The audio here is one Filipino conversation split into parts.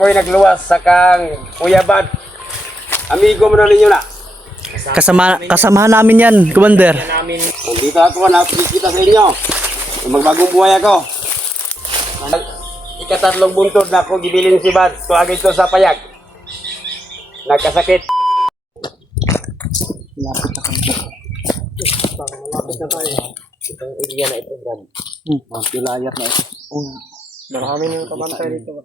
Ako'y nagluwas sa kang Kuyaban. Amigo mo na ninyo na. Kasamahan namin yan, Commander. Dito ako, nakikita sa inyo. Magbagong buhay ako. Ikatatlong buntod na ako gibilin si Bad. Tuwagin ko sa payag. Nagkasakit. Malapit na tayo. Itong area na ito, Brad. Pilayat na ito. Marami yung kabantay dito.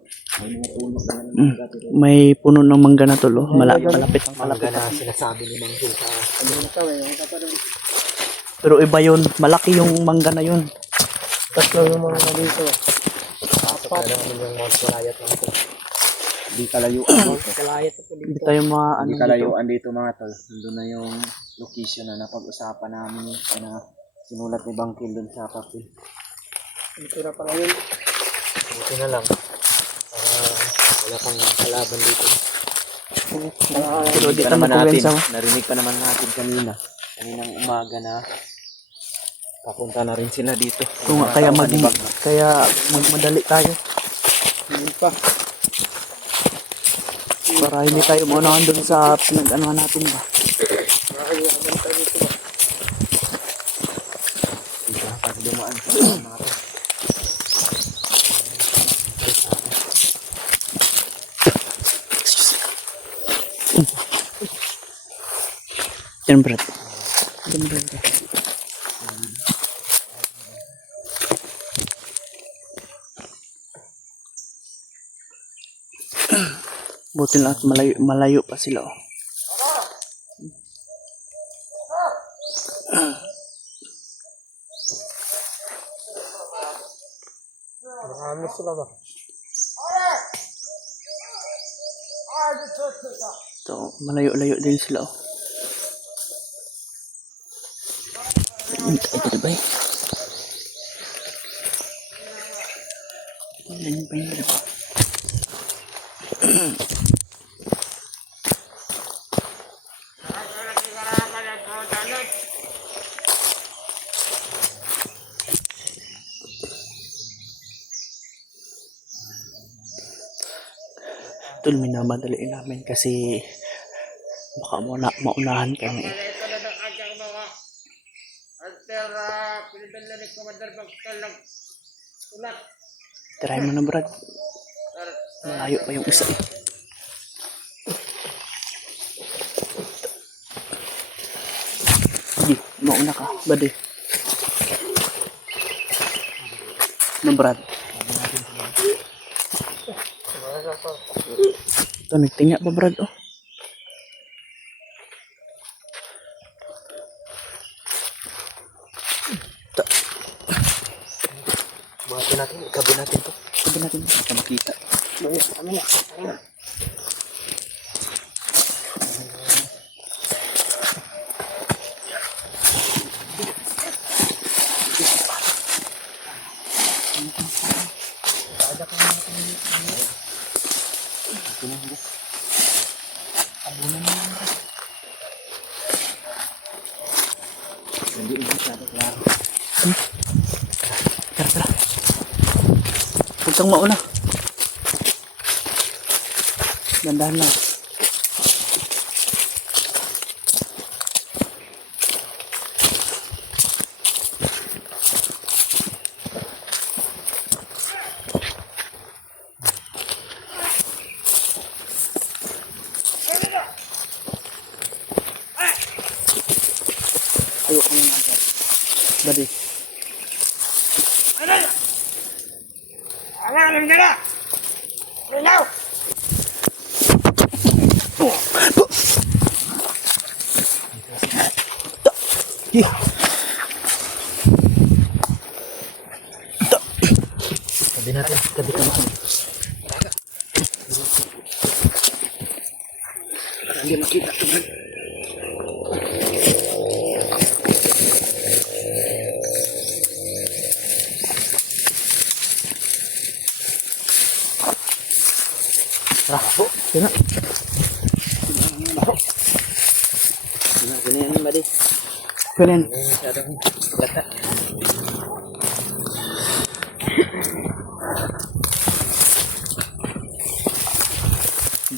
May puno ng mangga na tulo. Malapit. Mangga na sinasabi ni Manggil sa... Pero iba yun. Malaki yung mangga na yun. Tatlo yung mga dito. Apat. Yung mga pilayat lang ito. Hindi kalayuan. Hindi tayo Hindi kalayuan dito mga tol. Nandun na yung location na napag-usapan namin. Na sinulat ni Bangkil dun sa papel. Dito na pala yun. Dito na lang. Para wala pang kalaban dito. Pero dito naman natin. Narinig pa naman natin kaninang umaga na papunta na rin sila dito. Kung kaya magmadali tayo. Hindi pa. Para hindi tayo maunahan dun sa pinag-anuhan natin ba. Dito pag dumaan sa mga to. Yan, Brad. Buti na at malayo pa sila. Oh. Marami sila ba? So, malayo-layo din sila. Oh. Ito ba eh? Yan ba yung dalawa? Ito minamadaliin namin kasi baka maunahan kami. Try mo na, Brad. Malayo pa yung isa. Sige, mauna ka, buddy. Ano, Brad? Ito, nagtinga ba, Brad? Oh. Buhatin natin, ikabi natin to. Ikabi natin, baka makita. Kami na. Tara. Huwag kang mauna. Dandahan lang. Ayaw ka muna. Buddy. Tabi natin, tabi ka natin. Hindi makita ito, Brad. Tara, sino? Ganyan, buddy. Ganyan. Masyadong gata.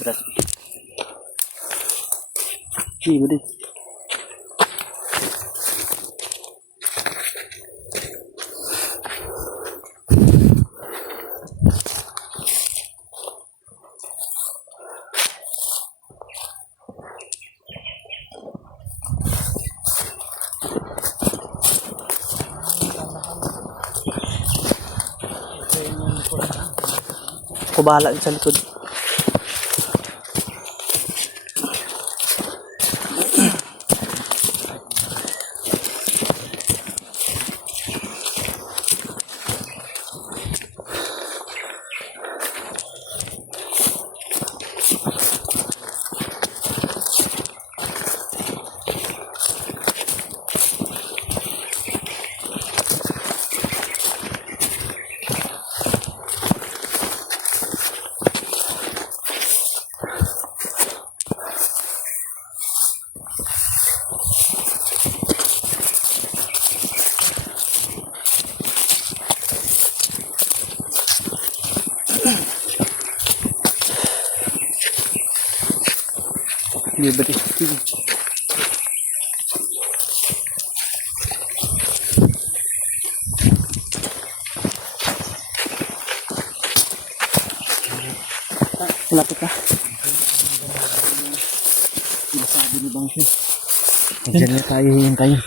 Brad. Hindi ba din? Ako bahala sa likod. Hindi ba din? Malapit na. Masabi ni Bangkil. Diyan na tayo hihintayin.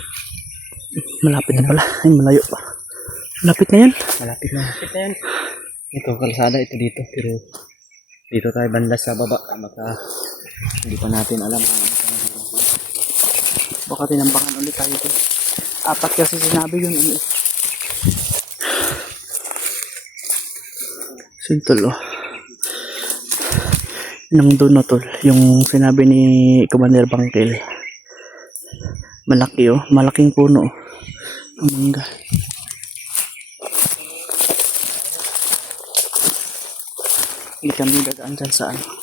Malapit na pala. Ay, malayo pa. Malapit na yan. Malapit na. Ito, kalsada ito dito. Pero dito tayo banda sa baba. Baka hindi pa natin alam kung ano pa. Baka tinambangan ulit tayo dun. 4 kasi sinabi yun. Ano eh. Sintol oh. Nang doon na tol. Yung sinabi ni Commander Bangkil. Malaki oh. Malaking puno. Ang mangga. Hindi kami dadaan dyan sa ano.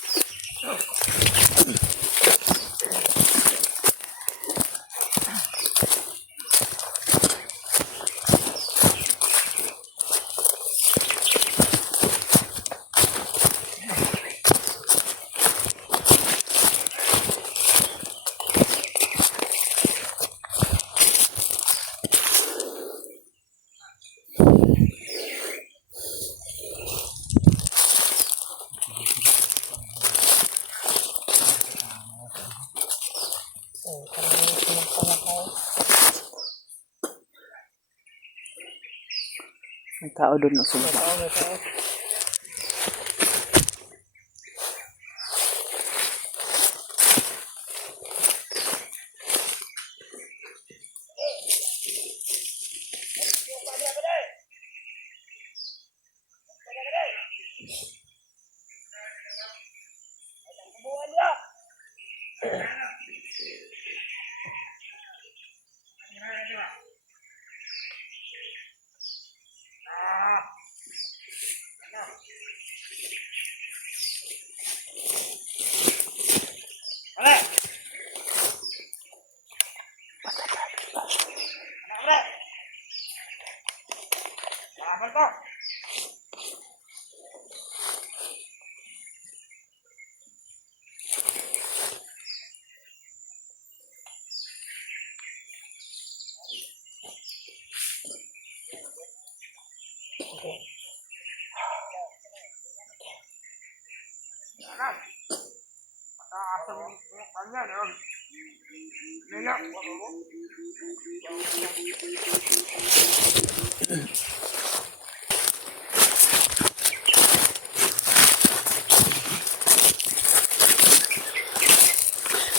May tao doon no, sa baba.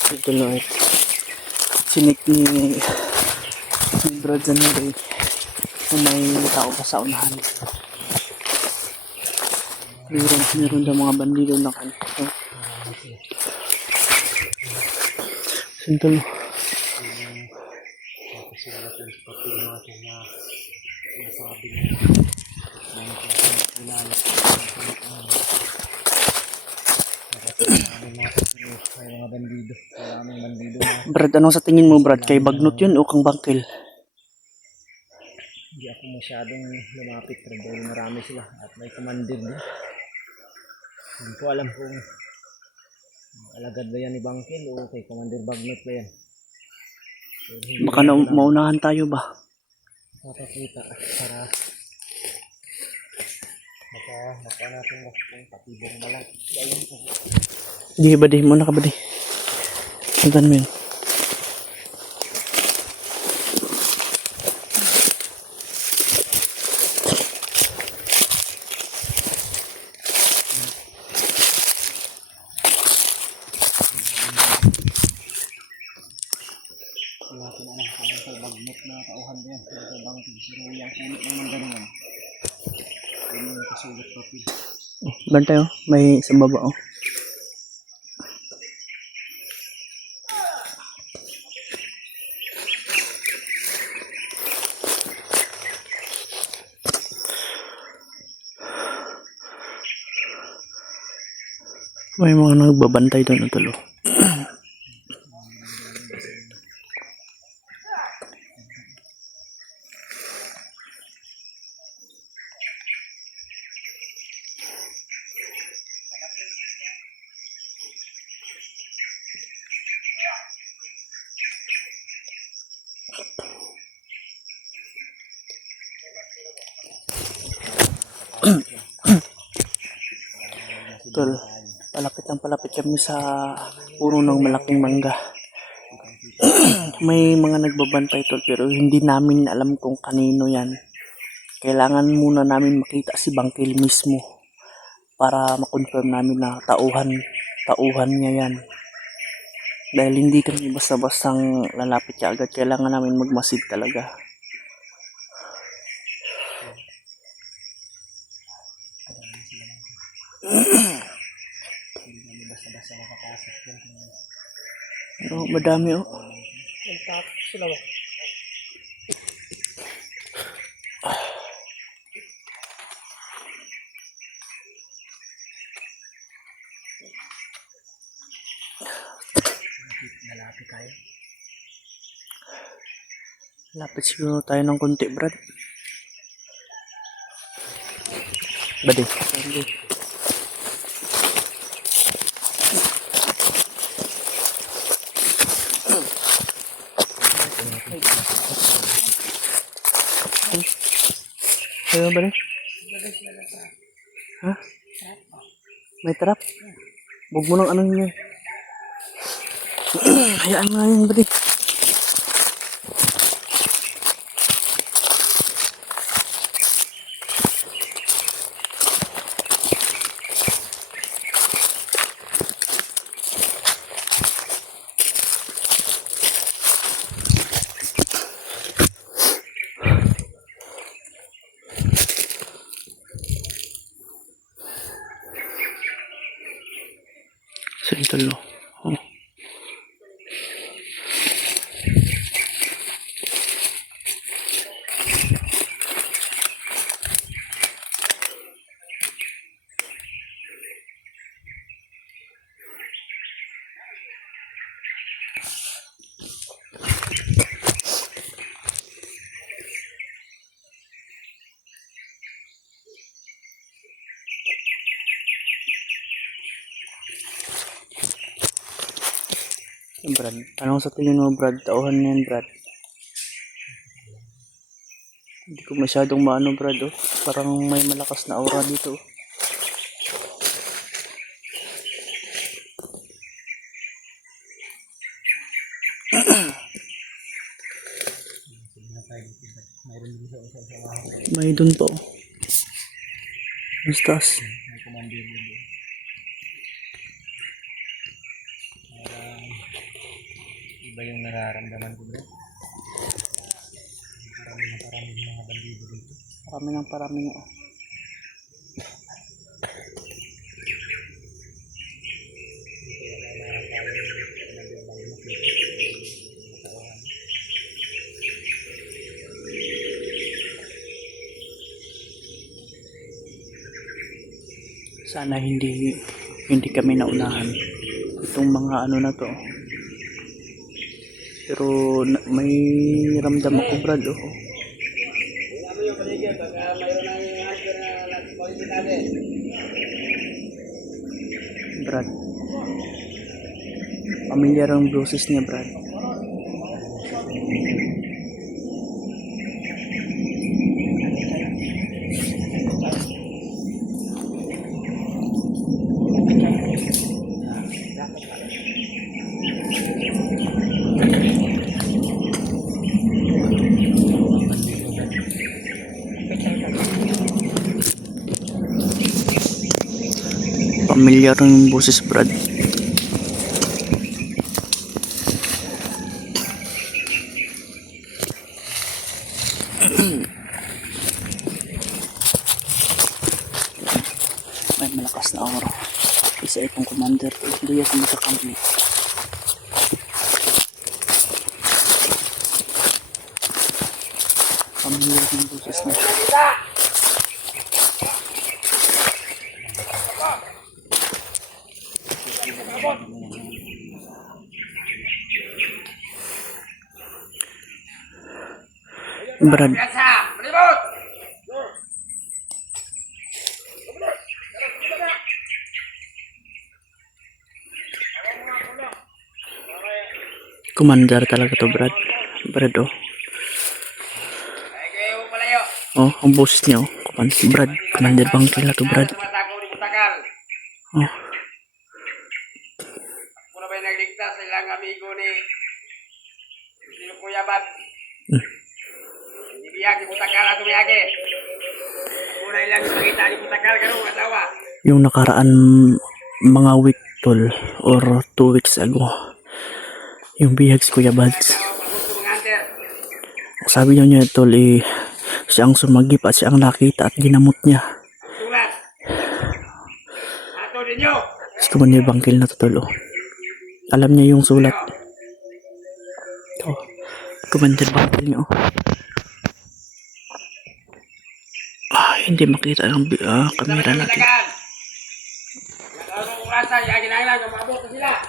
Ito na eh. Sinik ni Brad Zanere kung may tao pa sa unahan. Meron daw mga bandido na kan. Sintol. Brad, anong sa tingin mo Brad? Kay Bagnot yun o kang Bangkil? Hindi ako masyadong lumapit pero dahil marami sila at may commander din. Hindi ko alam kung Alagad ba yan ni Bangkil o kay Commander Bagnot ba yan? So, hindi Baka na maunahan tayo ba? mapakita para maka natin kung patibong na lang. Ayun po. Di ba di? Muna ka ba di? Tingnan mo yun. Natin na lang kung kay Bagnot na kauhan ba yan. Kay Bangkil, pero yung puno naman ganun. Ayun yung kasulat papel. Bantay oh. May isang baba oh. May mga nagbabantay doon na tulo. Tol, palapit kami sa puno ng malaking mangga. May mga nagbabantay tol, pero hindi namin alam kung kanino yan. Kailangan muna namin makita si Bangkil mismo para makonfirm namin na tauhan niya yan. Dahil hindi kami basta-bastang lalapit ka agad, kailangan namin magmasid talaga. Hindi kami basta-basta makapasok yan. Pero madami oh. Nagtapos sila ba? Malapit tayo. Lapit siguro tayo ng konti, Brad. Bade. Ayun ba rin? Ha? May trap? Huwag mo nang anong yun. Hayaan nga yun ba rin? Sige talo. Oh. Brad, anong sa tingin mo, Brad? Tauhan na yan, Brad. Hindi ko masyadong maano, Brad, oh. Parang may malakas na aura dito. May dun po. Mas taas. May Commander din. Iba yung nararamdaman ko bro. Parami mga bandido dito. Parami nga. Sana hindi kami naunahan. Itong mga ano na to. Pero may ramdam ako, Brad, oh. Brad. Pamilyar ang boses niya, Brad. Pamilyar ang boses, Brad. May malakas na aura. Isa itong commander. Hindi ako makakampi. Pamilyar ang boses niya. Brad, commander talaga to, Brad. Brad, oh. Oh, ang boses niya, oh. Brad, commander bangkil na to, Brad. Oh, Muna ba nagligtas sa ilang amigo ni Sino Kuya Bat? Ibiyag, ibutakal ato biyage. Muna ilang ipakita, ibutakal ka nung asawa. yung nakaraan mga week, tol, or 2 weeks ago, yung bihag si Kuya Bads. Gusto mong hunter. Sabi niya, tol, siya ang sumagip at siya ang nakita at ginamot niya. Tulas. Ato ninyo. Si Commander Bangkil na to, tol, oh. Alam niya yung sulat. Oh, Commander Bangkil niya, oh. Hindi makita ang kamera natin. Nakaroon urasa, yagin na lang, mabot na sila.